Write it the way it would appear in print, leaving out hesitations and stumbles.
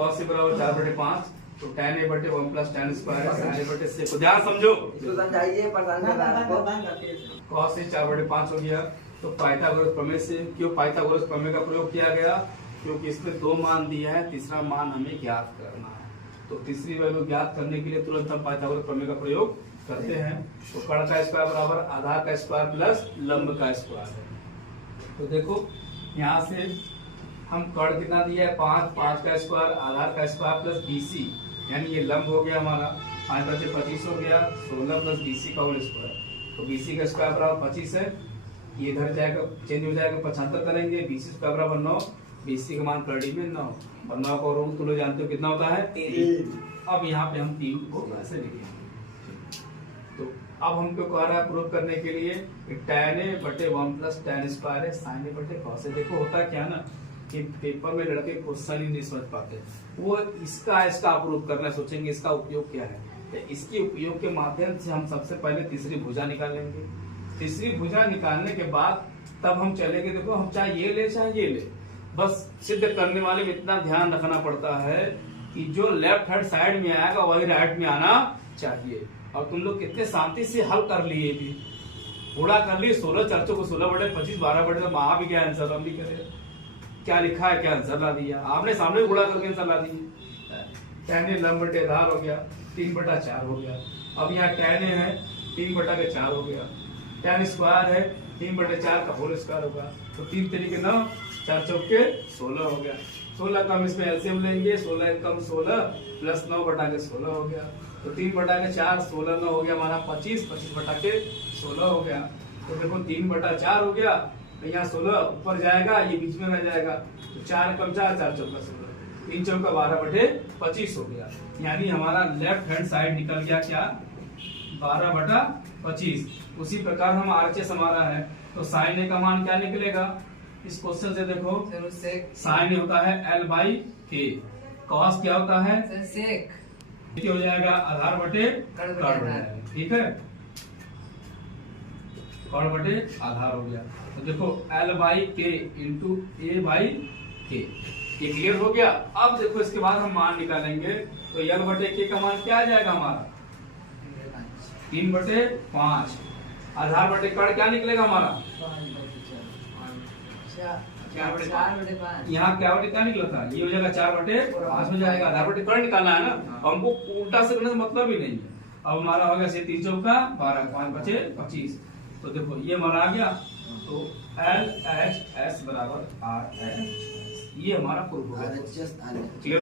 cos c बराबर 4/5, तो tan a बटे 1 plus tan square sin a बटे c को ध्यान समझो, इसको समझाइए, परेशान कर रहा है आपको। cos c 4/5 हो गया। तो पाइथागोरस प्रमेय से, क्यों पाइथागोरस प्रमेय का प्रयोग किया गया? क्योंकि इसमें 2 मान दिया है, तीसरा मान हमें ज्ञात करना है। तो तीसरी वैल्यू ज्ञात करने के लिए तुरंत हम पाइथागोरस प्रमेय का प्रयोग करते हैं। तो कर्ण का स्क्वायर बराबर आधार का स्क्वायर प्लस लंब का स्क्वायर है। तो देखो यहाँ से हम कर्ण कितना दिया है 5 का स्क्वायर आधार का स्क्वायर प्लस BC, यानी ये लंब हो गया हमारा 5 बचे 25 हो गया, 16 प्लस BC का होल स्क्वायर। तो BC का स्क्वायर बराबर 25 है, ये इधर जाएगा चेंज हो जाएगा 75 करेंगे, BC स्क्वायर बराबर 9, BC का मान करड़ी में 9 और 9 का रूट तुम लोग जानते हो कितना होता है 3। अब यहाँ पे हम 3 को ऐसे लिखेंगे। तो अब हमको कह रहा है प्रूव करने के लिए tan a बटे 1 प्लस tan स्क्वायर है sin a बटे cos a। देखो होता क्या ना कि पेपर में लड़के क्वेश्चन ही नहीं समझ पाते, वो इसका प्रूव करना सोचेंगे इसका उपयोग क्या है। तो इसके उपयोग के माध्यम से हम सबसे पहले तीसरी भुजा निकालेंगे। तीसरी भुजा निकालने के बाद तब हम चलेंगे, देखो हम चाहे ये ले चाहे ये ले, बस सिद्ध करने वाले में इतना ध्यान रखना पड़ता है कि जो लेफ्ट हैंड साइड में आएगा वही राइट में आना चाहिए। और तुम लोग कितने शांति से हल कर लिए, भी पूरा कर लिए 16 चर्चों को 16/25 12/, वहां भी क्या आंसर हम भी करे, क्या लिखा है क्या आंसर ला दिया, आपने सामने गुणा करके आंसर ला दिए। tan a लंब बटे आधार हो गया 3/4 हो गया। अब यहाँ tan a है 3/4 हो गया, tan स्क्वायर है 3/4 का होल स्क्वायर होगा। तो 3 तरीके 9, 4 चौके 16 हो गया। 16 का हम इसमें एलसीएम लेंगे, 16 कम 16 प्लस 9/16 हो गया। तो 3/4 16 9 हो गया हमारा 25, 25/16 हो गया। तो देखो 3/4 हो गया, यहाँ 16 ऊपर जाएगा, ये बीच में रह जाएगा। तो 4 कम 4 4 चौका 16, 3 चौका 12/25 हो गया। यानी हमारा लेफ्ट हैंड साइड निकल गया क्या 12/25। उसी प्रकार हम RHS हमारा है, तो साइन a का मान क्या निकलेगा इस क्वेश्चन से? देखो साइन होता है L/K, कॉस क्या होता है सेक, हो जाएगा आधार बटे कर्ण बटे, ठीक है, कर्ण बटे आधार हो गया। तो देखो L/K इंटू A/K, ये क्लियर हो गया। अब देखो इसके बाद हम मान निकालेंगे, तो L/K का मान क्या आ जाएगा हमारा 3/5, आधार बटे कर्ण क्या निकलेगा हमारा यहाँ क्या बटे क्या निकला था, ये हो जाएगा 4/5 हो जाएगा। आधार बटे कर्ण निकालना है ना, हमको उल्टा से करने से मतलब ही नहीं है। अब हमारा हो गया 3 चौका 12, 5 बचे 25। तो देखो ये हमारा आ गया, तो LHS बराबर RHS, ये हमारा प्रूफ हो गया।